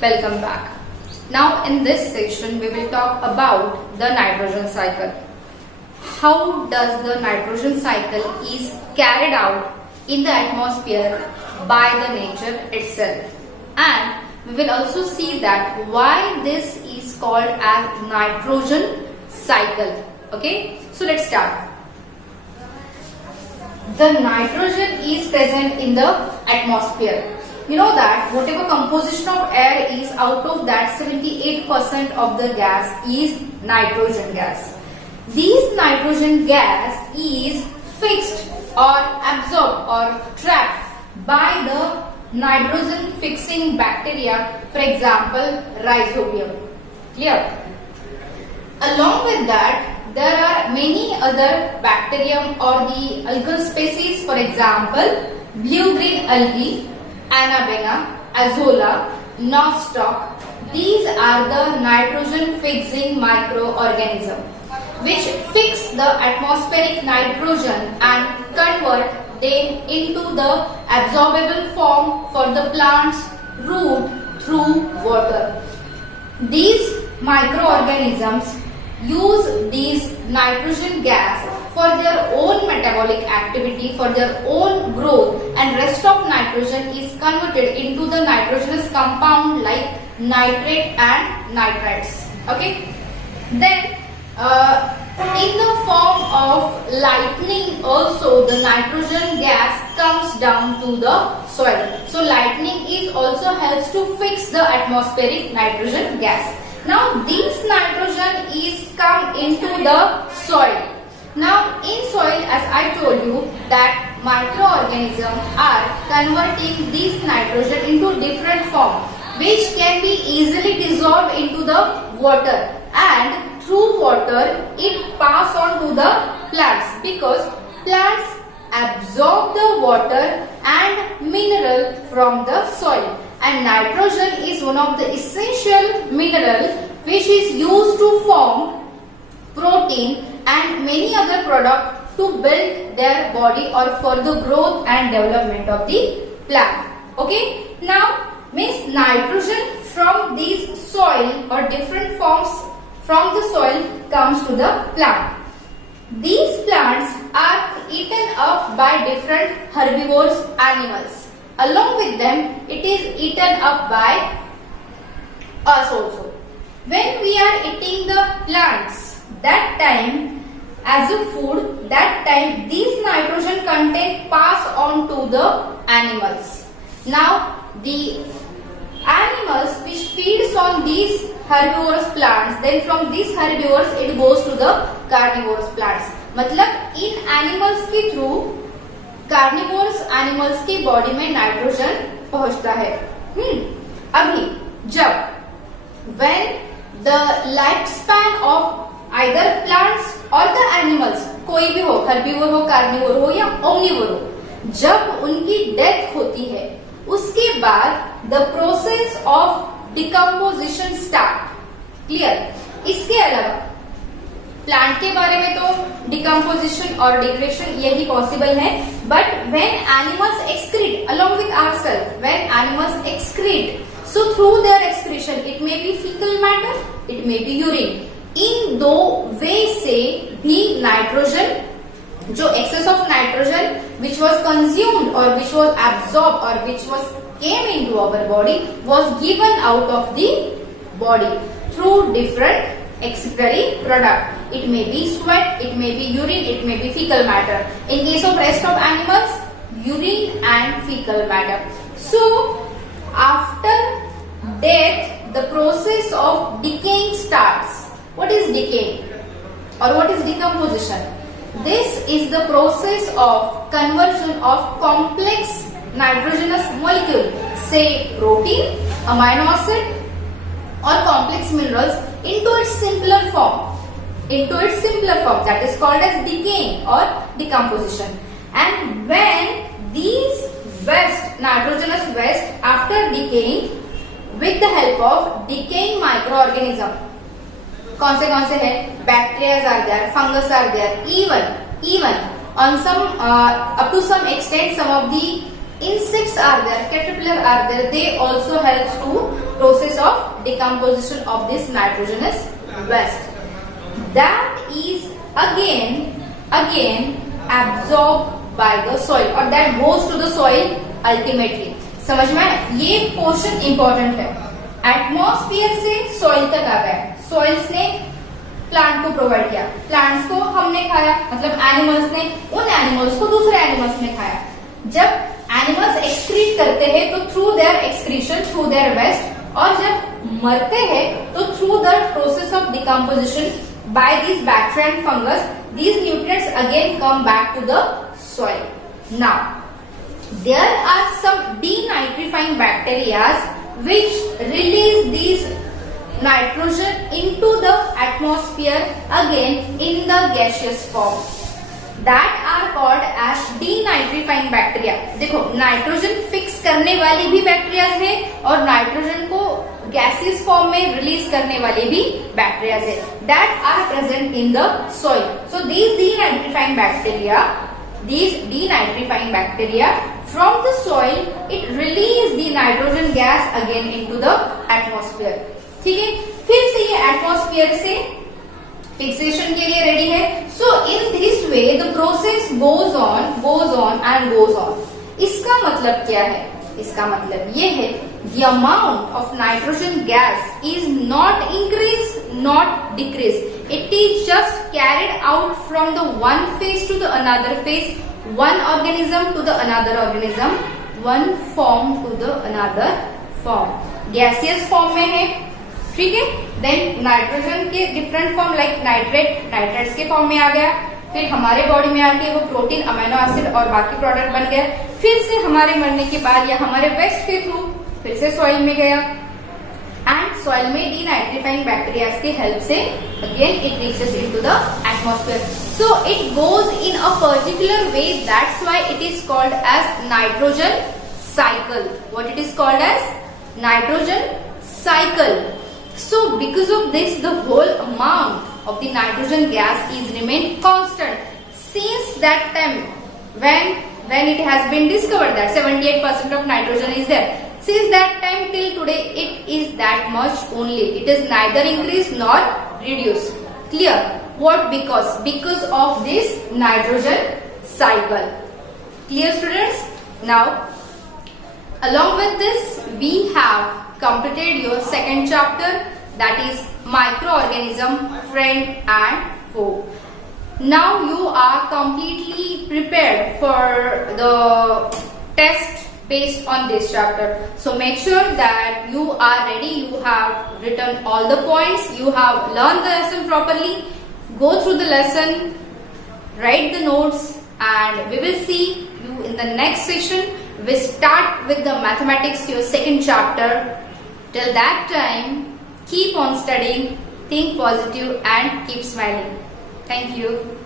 Welcome back. Now in this session we will talk about the nitrogen cycle. How does the nitrogen cycle is carried out in the atmosphere by the nature itself, and we will also see that why this is called as nitrogen cycle. Okay, so let's start. The nitrogen is present in the atmosphere. You know that whatever composition of air is, out of that 78% of the gas is nitrogen gas. This nitrogen gas is fixed or absorbed or trapped by the nitrogen fixing bacteria, for example rhizobium. Clear? Along with that, there are many other bacterium or the algal species, for example blue-green algae, Anabaena, Azolla, Nostoc. These are the nitrogen fixing microorganisms which fix the atmospheric nitrogen and convert them into the absorbable form for the plant's root through water. These microorganisms use these nitrogen gas for their own metabolic activity, for their own growth, and rest of nitrogen is converted into the nitrogenous compound like nitrate and nitrites. Okay, then in the form of lightning also the nitrogen gas comes down to the soil. So lightning is also helps to fix the atmospheric nitrogen gas. Now this nitrogen is come into the soil. Now in soil, as I told you, that microorganisms are converting this nitrogen into different form which can be easily dissolved into the water, and through water it pass on to the plants because plants absorb the water and mineral from the soil, and nitrogen is one of the essential mineral which is used to form protein and many other products to build their body or for the growth and development of the plant. Okay, now means nitrogen from these soil or different forms from the soil comes to the plant. These plants are eaten up by different herbivorous animals. Along with them, it is eaten up by us also. When we are eating the plants, that time as a food, that time these nitrogen content pass on to the animals. Now the animals which feeds on these herbivorous plants, then from these herbivores it goes to the carnivorous plants. मतलब इन animals के through carnivorous animals की body में nitrogen पहुंचता है. अभी जब when the lifespan of either plants or the animals, कोई भी हो, हर्बीवोर हो, कार्निवोर हो या ओमनिवोर हो, जब उनकी डेथ होती है उसके बाद the process of decomposition start. Clear? इसके अलावा प्लांट के बारे में तो डिकम्पोजिशन और डिग्रेडेशन यही पॉसिबल है, but when animals excrete along with ourself, when animals excrete, so through their excretion it may be fecal matter, it may be urine, इन दो वे से भी नाइट्रोजन, जो excess of nitrogen which was consumed or which was absorbed or which was came into our body was given out of the body through different excretory product. It may be sweat, it may be urine, it may be fecal matter. In case of rest of animals, urine and fecal matter. So after death, the process of decaying starts. What is decay or what is decomposition? This is the process of conversion of complex nitrogenous molecule, say protein, amino acid or complex minerals into its simpler form. That is called as decaying or decomposition. And when these waste, nitrogenous waste, after decaying with the help of decaying microorganism, कौन से हैं? Bacteria are there, fungus are there, even on some up to some extent some of the insects are there, caterpillar are there, they also helps to process of decomposition of this nitrogenous waste. That is again absorbed by the soil or that goes to the soil ultimately. समझ में आया? ये portion important है. Atmosphere से soil तक आ गया. Soils ने plant को प्रोवाइड किया, प्लांट्स को हमने खाया, मतलब एनिमल्स ने उन एनिमल्स को दूसरे एनिमल्स ने खाया. जब एनिमल्स एक्सक्रीट करते हैं तो through their excretion, through their waste, और जब मरते हैं तो through the process of decomposition by this bacteria and fungus, these nutrients again come back to the soil. Now, there are some denitrifying bacteria which release these nitrogen into the atmosphere again in the gaseous form. That are called as denitrifying bacteria. देखो, nitrogen fix करने वाली भी bacteria है और nitrogen को gaseous form में release करने वाले भी बैक्टीरिया है. That are present in the soil. So these denitrifying bacteria from the soil, it release the nitrogen gas again into the atmosphere. ठीक है, फिर से ये एटमॉस्फेयर से फिक्सेशन के लिए रेडी है. So in this way the process goes on and goes on. इसका मतलब क्या है? इसका मतलब ये है the amount of nitrogen gas is not increase, not decrease. It is just carried out from the one phase to the another phase, one organism to the another organism, one form to the another form. Gaseous form में है, ठीक है. Then nitrogen के different form like nitrates के form में आ गया. फिर हमारे बॉडी में आके वो प्रोटीन, अमीनो एसिड और बाकी प्रोडक्ट बन गए. फिर से हमारे मरने के बाद या हमारे वेस्ट के थ्रू फिर से सॉइल में गया एंड सॉइल में डीनाइट्रीफाइंग बैक्टीरिया की हेल्प से again it reaches into the atmosphere. So it goes in a particular way. That's why it is called as nitrogen cycle. What it is called as nitrogen cycle. So because of this, the whole amount of the nitrogen gas is remained constant since that time when it has been discovered that 78% of nitrogen is there. Since that time till today, it is that much only. It is neither increased nor reduced. Clear? What? Because of this nitrogen cycle. Clear, students? Now, along with this, we have completed your second chapter, that is microorganism, friend and foe. Now you are completely prepared for the test based on this chapter. So make sure that you are ready, you have written all the points, you have learned the lesson properly. Go through the lesson, write the notes, and we will see you in the next session. We start with the mathematics, your second chapter. Till that time, keep on studying, think positive and keep smiling. Thank you.